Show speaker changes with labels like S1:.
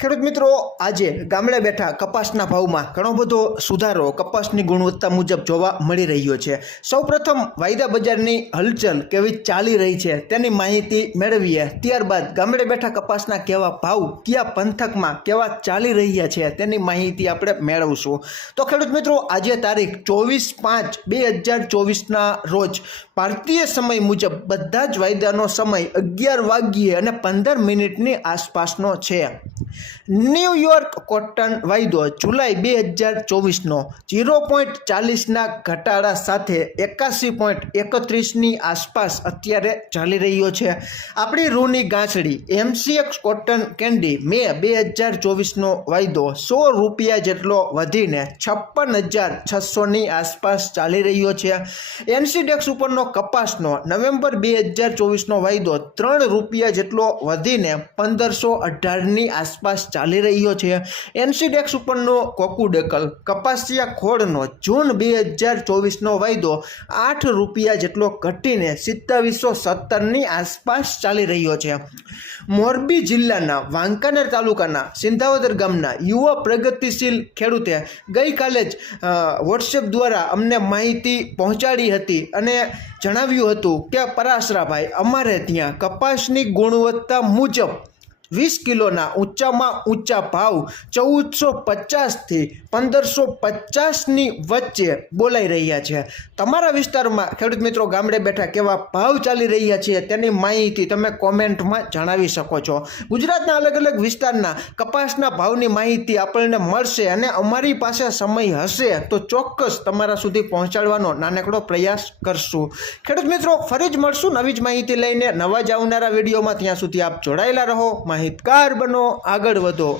S1: ખેડૂત મિત્રો, આજે ગામડે બેઠા કપાસના ભાવમાં ઘણો બધો સુધારો કપાસની ગુણવત્તા મુજબ જોવા મળી રહ્યો છે. સૌપ્રથમ વાયદા બજારની હલચલ કેવી ચાલી રહી છે તેની માહિતી મેળવીએ. ત્યારબાદ ગામડે બેઠા કપાસના કેવા ભાવ, કયા પંથકમાં કેવા ચાલી રહ્યા છે તેની માહિતી આપણે મેળવશું. તો ખેડૂત મિત્રો, આજે તારીખ ચોવીસ પાંચ બે હજાર ચોવીસના રોજ ભારતીય સમય મુજબ બધા જ વાયદાનો સમય અગિયાર વાગ્યે અને પંદર મિનિટની આસપાસનો છે. ન્યૂયોર્ક કોટન વાયદો જુલાઈ બે હજાર ચોવીસનો ઝીરો પોઈન્ટ ચાલીસના ઘટાડા સાથે એકાસી પોઈન્ટ એકત્રીસની આસપાસ અત્યારે ચાલી રહ્યો છે. આપણી રૂની ગાંસડી એમસીએક્સ કોટન કેન્ડી મે બે હજાર ચોવીસનો વાયદો સો રૂપિયા જેટલો વધીને છપ્પન હજાર છસોની આસપાસ ચાલી રહ્યો છે. એનસીડેક્સ ઉપરનો કપાસનો નવેમ્બર બે હજાર ચોવીસનો વાયદો ત્રણ રૂપિયા જેટલો વધીને પંદરસો અઢારની આસપાસ ચાલી રહ્યો છે. એનસીડેક્સ ઉપરનો કોકુડેકલ કપાસિયા ખોળનો જૂન બે હજાર ચોવીસનો વાયદો આઠ રૂપિયા જેટલો ઘટીને સિત્તાવીસો સત્તરની આસપાસ ચાલી રહ્યો છે. મોરબી જિલ્લાના વાંકાનેર તાલુકાના સિંધાવદર ગામના યુવા પ્રગતિશીલ ખેડૂતે ગઈકાલે જ વોટ્સએપ દ્વારા અમને માહિતી પહોંચાડી હતી અને જણાવ્યું હતું કે, પરાશરાભાઈ, અમારે ત્યાં કપાસની ગુણવત્તા મુજબ વીસ કિલોના ઊંચામાં ઊંચા ભાવ ચૌદસો પચાસથી પંદરસો પચાસની વચ્ચે બોલાઈ રહ્યા છે. તમારા વિસ્તારમાં ખેડૂત મિત્રો ગામડે બેઠા કેવા ભાવ ચાલી રહ્યા છે તેની માહિતી તમે કોમેન્ટમાં જણાવી શકો છો. ગુજરાતના અલગ અલગ વિસ્તારના કપાસના ભાવની માહિતી આપણને મળશે અને અમારી પાસે સમય હશે તો ચોક્કસ તમારા સુધી પહોંચાડવાનો નાનકડો પ્રયાસ કરશું. ખેડૂત મિત્રો, ફરી જ મળશું નવી જ માહિતી લઈને નવા જ આવનારા વિડીયોમાં. ત્યાં સુધી આપ જોડાયેલા રહો. માહિતગાર બનો આગળ વધો.